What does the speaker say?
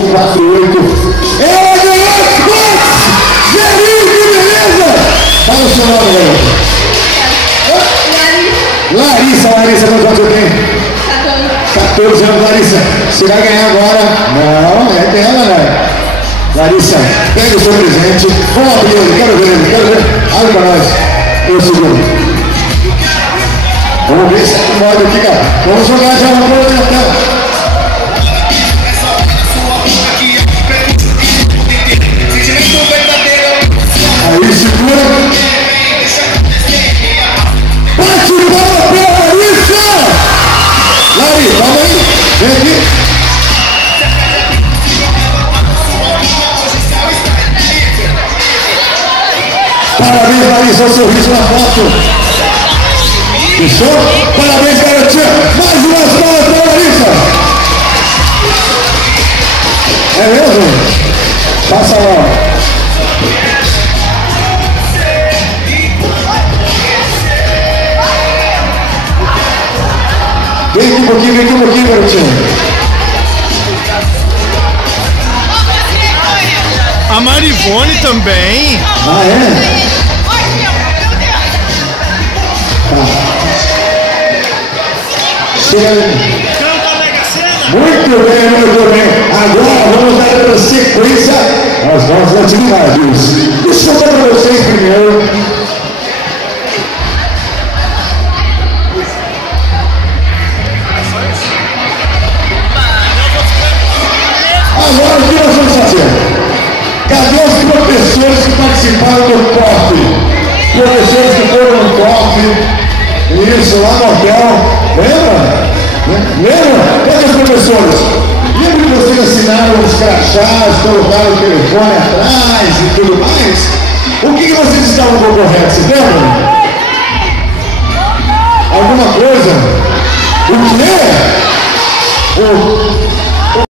548. Ela ganhou os pontos! Gerinho, que beleza! Fala o seu nome, galera. Larissa, quanto tem? 14 anos, Larissa. Você vai ganhar agora? Não, é dela, né? Larissa, pega o seu presente. Vamos abrir ele, quero ver. Abre pra nós. Eu seguro. Vamos ver se acomoda aqui, cara. Vamos jogar já uma bola na tela. Aí, segura. Bate bola pra Larissa! Lari, vamos aí. Vem aqui. Parabéns, Larissa, o sorriso na foto. Fechou? Parabéns, garotinha. Mais umas bolas pra Larissa. É mesmo? Passa lá. Vem aqui um pouquinho, garotinho. A Marivone também. Ah, é? Muito bem. Agora vamos dar sequência às nossas atividades. Deixa eu dar para vocês primeiro. Agora o que nós vamos fazer? Cadê os professores que participaram do COF? Professores que foram no COF. Isso, lá no hotel. Lembra? Cadê os professores? Lembra que vocês assinaram os crachás, colocaram o telefone atrás e tudo mais? O que vocês estavam concorrendo? Vocês lembram? Alguma coisa? O quê?